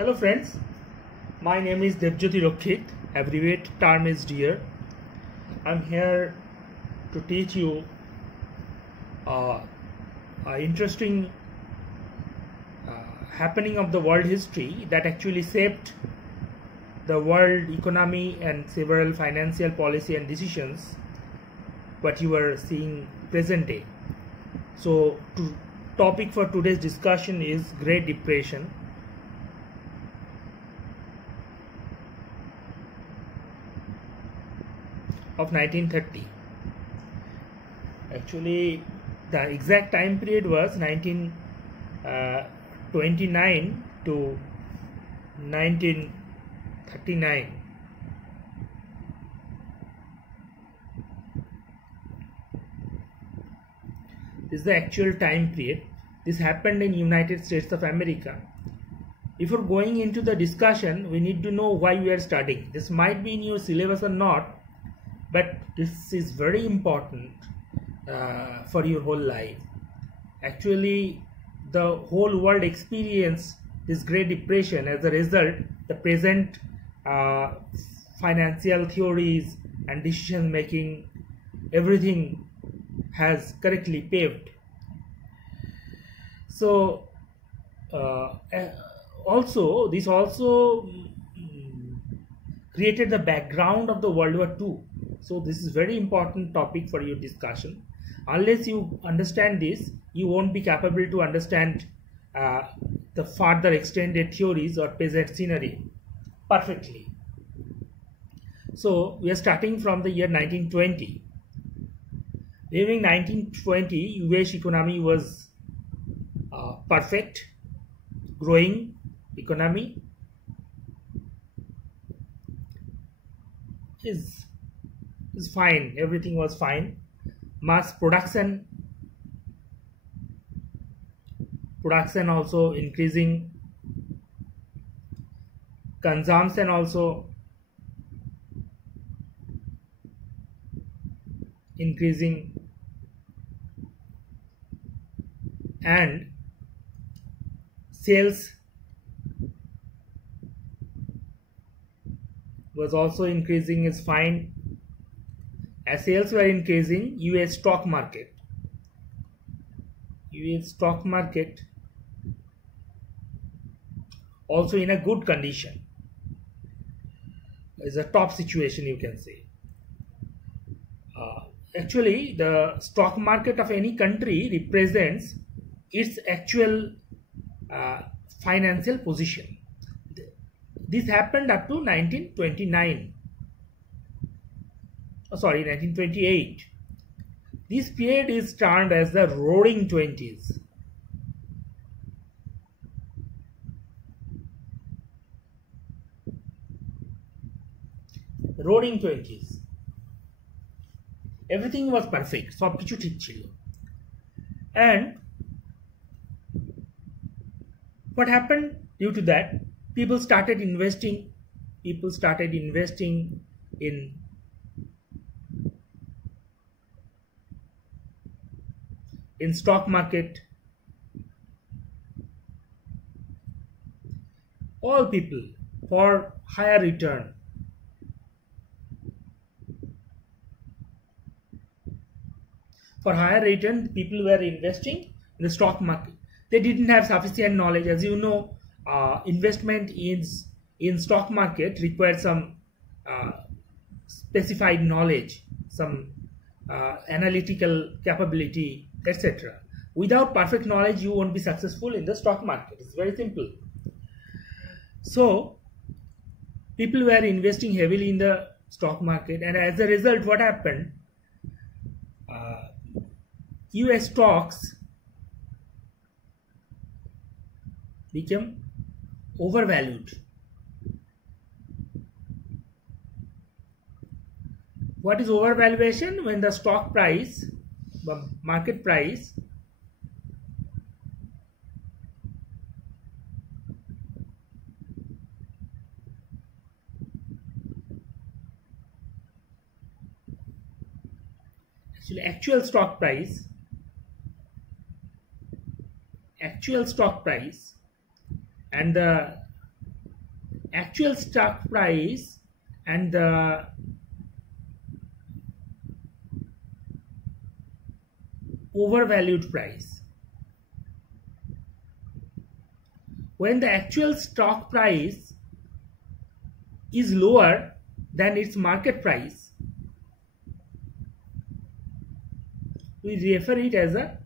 Hello friends, my name is Devjyoti Rokshit, abbreviate term is DEAR. I'm here to teach you an interesting happening of the world history that actually shaped the world economy and several financial policy and decisions what you are seeing present day. So topic for today's discussion is Great Depression. Of 1930. Actually, the exact time period was 1929 to 1939. This is the actual time period. This happened in United States of America. Before going into the discussion, we need to know why we are studying. This might be in your syllabus or not, but this is very important for your whole life. Actually, the whole world experienced this Great Depression. As a result, the present financial theories and decision making, everything has correctly paved. So this also created the background of the World War II. So this is very important topic for your discussion. Unless you understand this, you won't be capable to understand the further extended theories or present scenery perfectly. So we are starting from the year 1920. During 1920, US economy was perfect, growing economy is fine, everything was fine. Mass production also increasing, consumption also increasing, and sales was also increasing, is fine. As sales were increasing, US stock market also in a good condition. Is a top situation, you can say. Actually, the stock market of any country represents its actual financial position. This happened up to 1928. This period is termed as the Roaring Twenties. Roaring Twenties. Everything was perfect. সব কিছু ঠিক ছিল. And what happened due to that? People started investing in stock market. All people for higher return. For higher return, people were investing in the stock market. They didn't have sufficient knowledge. As you know, investment in stock market requires some specified knowledge, some analytical capability, etc. Without perfect knowledge, you won't be successful in the stock market. It's very simple. So people were investing heavily in the stock market, and as a result, what happened? US stocks became overvalued. What is overvaluation? When the stock price, the market price, actually actual stock price and the actual stock price and the overvalued price. When the actual stock price is lower than its market price, we refer it as a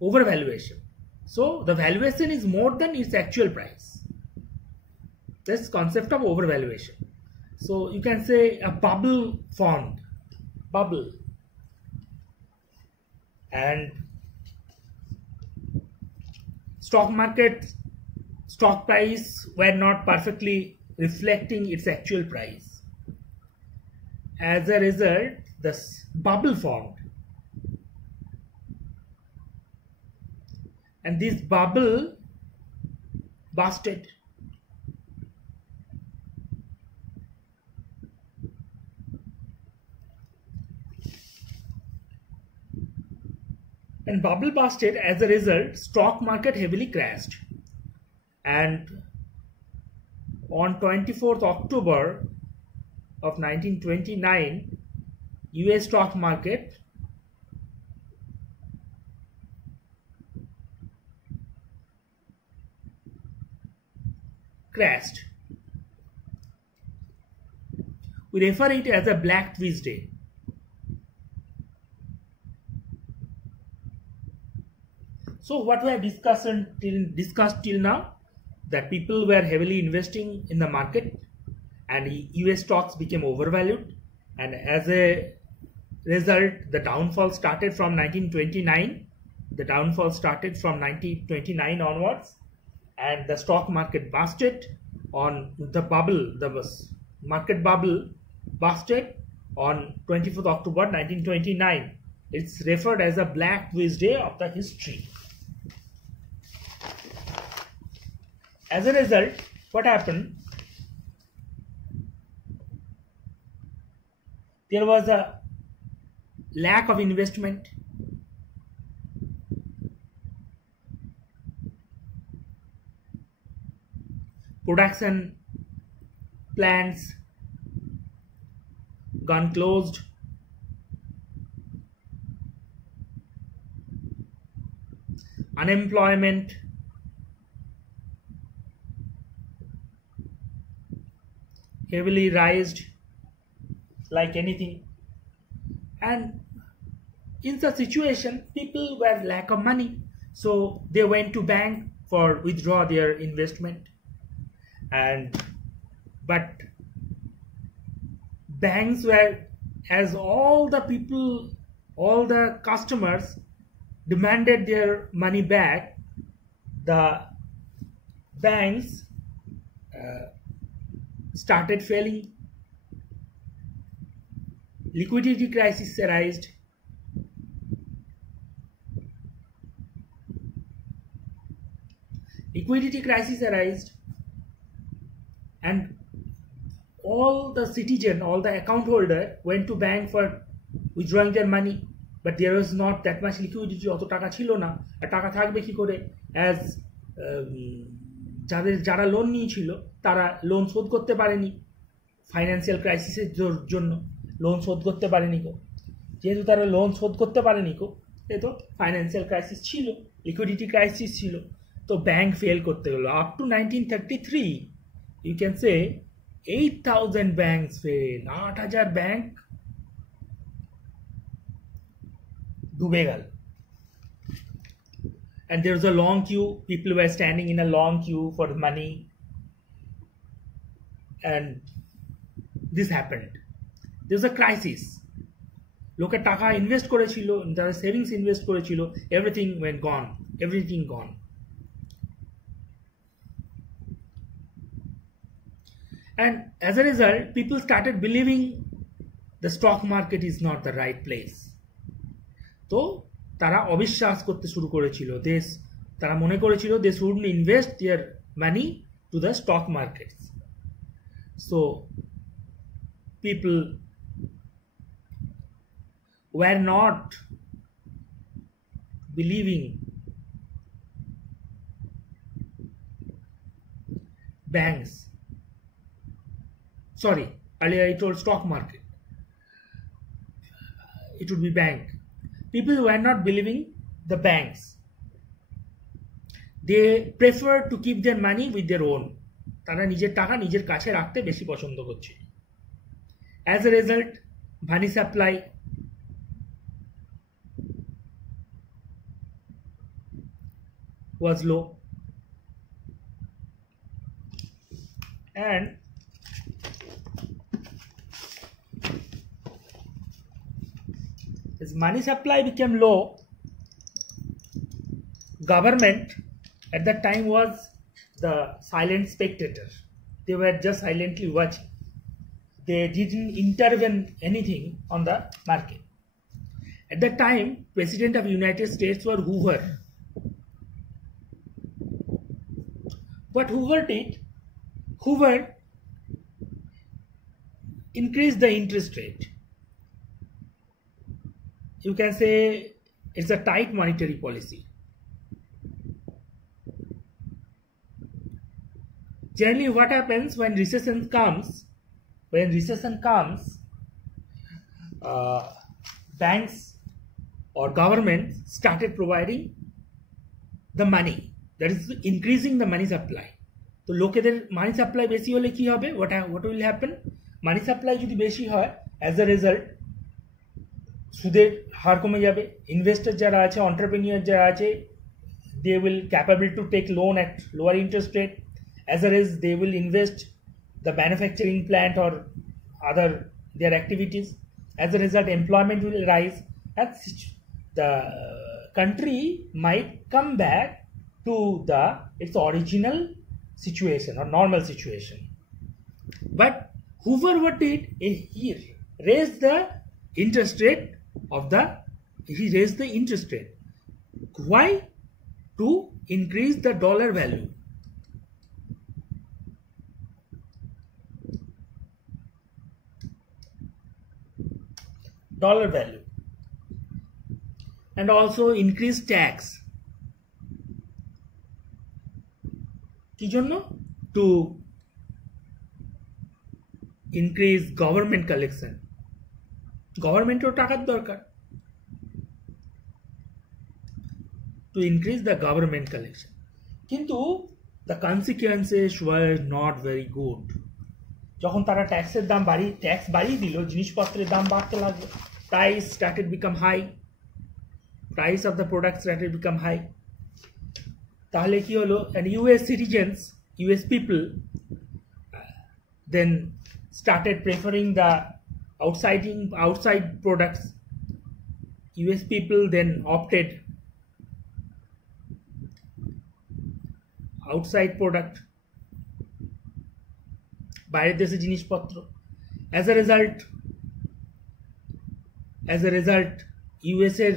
overvaluation. So the valuation is more than its actual price. That's concept of overvaluation. So you can say a bubble formed, bubble, and stock price were not perfectly reflecting its actual price. As a result, this bubble formed, and this bubble busted. And bubble busted. As a result, stock market heavily crashed. And on 24th October of 1929, US stock market crashed. We refer it as a Black Tuesday. So what we have discussed till now, that people were heavily investing in the market and US stocks became overvalued, and as a result the downfall started from 1929. The downfall started from 1929 onwards, and the stock market busted on the bubble. The market bubble busted on 24th October 1929. It's referred as a Black Tuesday of the history. As a result, what happened? There was a lack of investment. Production plants gone closed. Unemployment heavily raised like anything, and in such situation people were lack of money, so they went to bank for withdraw their investment. And but banks were, as all the people, all the customers demanded their money back, the banks started failing. Liquidity crisis arose. And all the citizen, all the account holder went to bank for withdrawing their money, but there was not that much liquidity. অত টাকা ছিল না, আর টাকা থাকবে কি করে, as যারা loan নিয়েছিল তারা লোন শোধ করতে পারেনি, ফাইন্যান্সিয়াল ক্রাইসিসের জন্য লোন শোধ করতে পারেনি কো। যেহেতু তারা লোন শোধ করতে পারেনি কো, তো ফাইন্যান্সিয়াল ক্রাইসিস ছিল, লিকুইডিটি ক্রাইসিস ছিল, তো ব্যাংক ফেল করতে গেল। Up to 1933 you can say 8,000 banks fail, 8,000 bank ডুবে গেল। And there was a long queue, people were standing in a long queue for money, and this happened. There was a crisis. লোকে টাকা invest করেছিল, যারা savings invest করেছিল, everything went gone, everything gone. And as a result, people started believing the stock market is not the right place. তো তারা অবিশ্বাস করতে শুরু করেছিল, তারা মনে করেছিল they shouldn't invest their money to the stock markets. So people were not believing banks. Sorry, earlier I told stock market. It would be bank. People were not believing the banks. They prefer to keep their money with their own. তারা নিজের টাকা নিজের কাছে রাখতে বেশি পছন্দ করছে। As a result, money supply was low, and as money supply became low, government at that time was the silent spectator. They were just silently watching. They didn't intervene anything on the market. At that time, President of United States was Hoover. What Hoover did, Hoover increased the interest rate. You can say it's a tight monetary policy. Generally, what happens when recession comes? Banks or governments started providing the money. That is increasing the money supply. তো লোকেদের মানি supply বেশি হলে কি হবে? What will happen? Money supply যদি বেশি হয়, as a result সুদের হার কমে যাবে। ইনভেস্টর যারা আছে, এন্টারপ্রেনিউর যারা আছে, they will capable to take loan at lower interest rate. As a result, they will invest the manufacturing plant or other their activities. As a result, employment will rise, and the country might come back to its original situation or normal situation. But Hoover what did? He raised the interest rate Why? To increase the dollar value. And also increase tax. কি জন্য? To increase government collection. গভর্নমেন্টেরও টাকার দরকার। To increase the government collection. কিন্তু the consequences were not very good. যখন তারা tax বাড়িয়ে দিল, জিনিসপত্রের দাম বাড়তে লাগলো, price started become high, price of the product started become high. তাহলে কি হলো? And US people then started preferring the outside products. US people then opted outside product, বাইরের দেশে জিনিসপত্র। As a result, US এর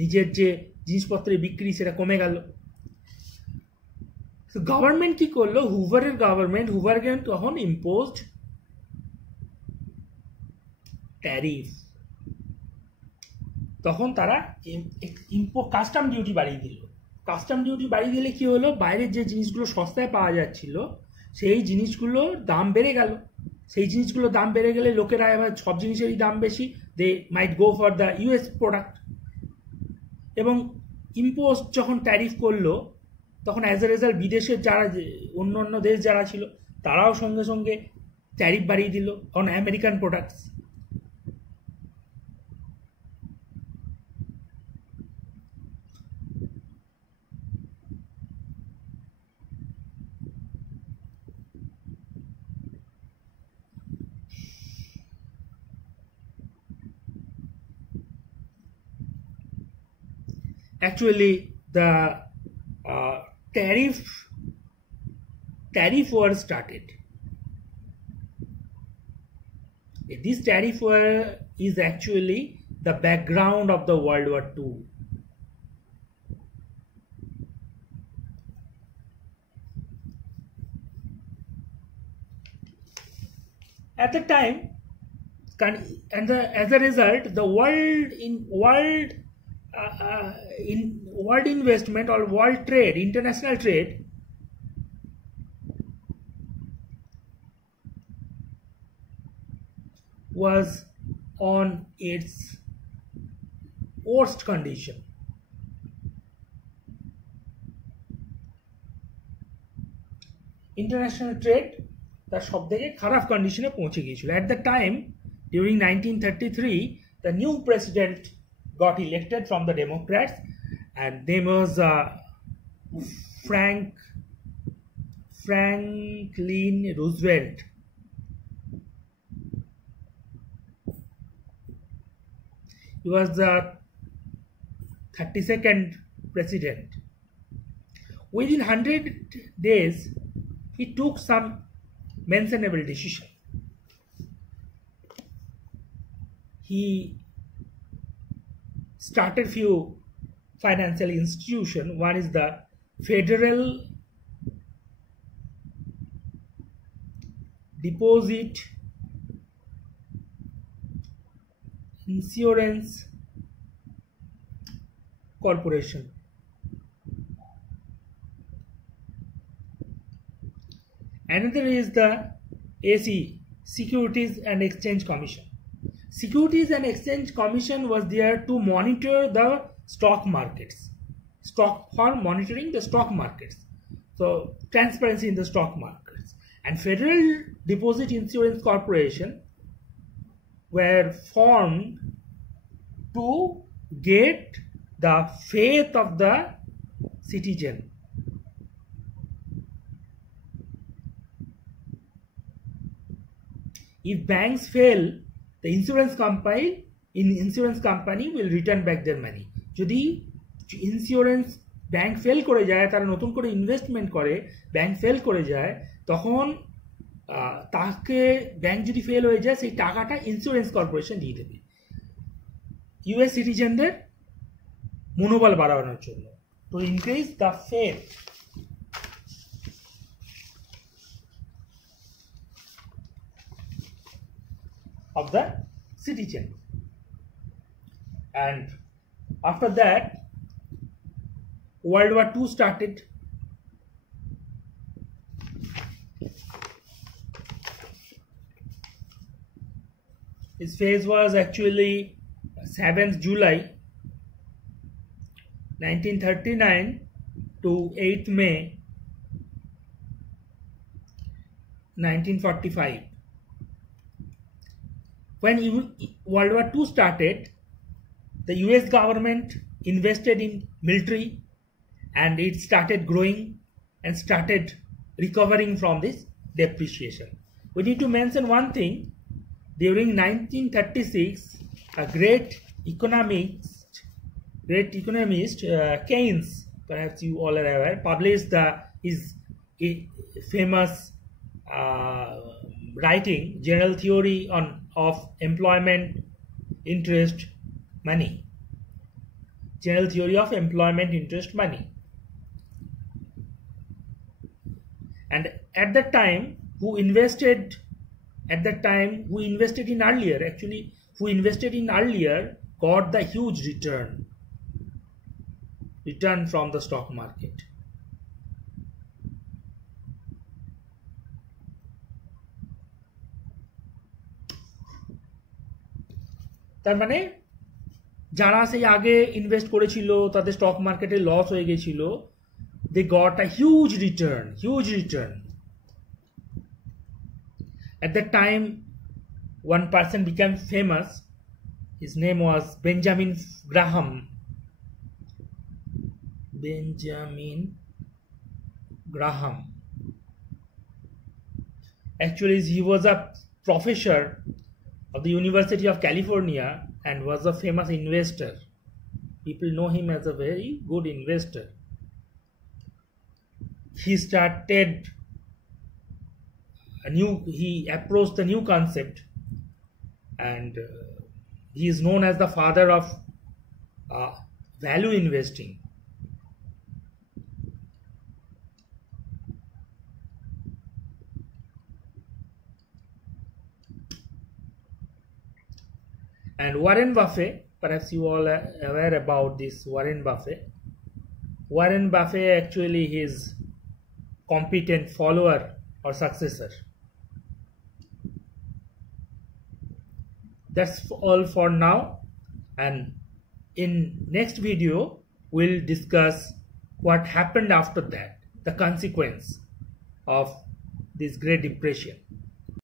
নিজের যে জিনিসপত্রের বিক্রি সেটা কমে গেল। তো গভর্নমেন্ট কি করলো? হুভার তখন ইম্পোজড ট্যারিফ। তখন তারা কাস্টম ডিউটি বাড়িয়ে দিল। কাস্টম ডিউটি বাড়িয়ে দিলে কি হলো? বাইরের যে জিনিসগুলো সস্তায় পাওয়া যাচ্ছিল সেই জিনিসগুলোর দাম বেড়ে গেল। সেই জিনিসগুলোর দাম বেড়ে গেলে লোকেরা এবার সব জিনিসেরই দাম বেশি, they might go for the US product. এবং ইম্পোজ যখন ট্যারিফ করলো, তখন অ্যাজ এ রেজাল্ট বিদেশের যারা অন্য দেশ যারা ছিল তারাও সঙ্গে সঙ্গে ট্যারিফ বাড়িয়ে দিল on American products. Actually, the tariff war started. This tariff war is actually the background of the World War II. At the time, and as a result, the world investment or world trade, international trade, was on its worst condition. International trade তার সবথেকে খারাপ কন্ডিশনে পৌঁছে গিয়েছিল। At the time, during 1933, the new president got elected from the Democrats, and name was Franklin Roosevelt. He was the 32nd president. Within 100 days, he took some mentionable decision. He started few financial institutions. One is the Federal Deposit Insurance Corporation. Another is the AC, Securities and Exchange Commission. Securities and Exchange Commission was there to monitor the stock markets, for monitoring the stock markets. So transparency in the stock markets. And Federal Deposit Insurance Corporation were formed to get the faith of the citizen. If banks fail, the insurance company will return back their money. যদি insurance bank fail করে যায়, তারা নতুন করে investment করে, bank fail করে যায়, তখন তাকে ব্যাংক যদি ফেল হয়ে যায় সেই টাকাটা ইন্স্যুরেন্স কর্পোরেশন দিয়ে দেবে ইউএস সিটিজেনদের মনোবল বাড়ানোর জন্য, to increase the faith of the citizen. And after that, World War II started. His phase was actually 7th July 1939 to 8th May 1945. When World War II started, the US government invested in military, and it started growing and started recovering from this depreciation. We need to mention one thing. During 1936, a great economist Keynes, perhaps you all are aware, published his famous writing, General Theory of Employment, Interest, Money. General Theory of Employment, Interest, Money. And at that time, who invested in earlier, actually, who invested in earlier got the huge return from the stock market. তার মানে যারা সেই আগে invest করেছিল তাদের stock মার্কেটে loss হয়ে গেছিল, they got a huge return. At that time, one person became famous. His name was Benjamin Graham. Actually, he was a professor of the University of California and was a famous investor. People know him as a very good investor. He approached a new concept, and he is known as the father of value investing. And Warren Buffett, perhaps you all are aware about this Warren Buffett. Warren Buffett actually his competent follower or successor. That's all for now, and in next video we'll discuss what happened after that, the consequence of this Great Depression.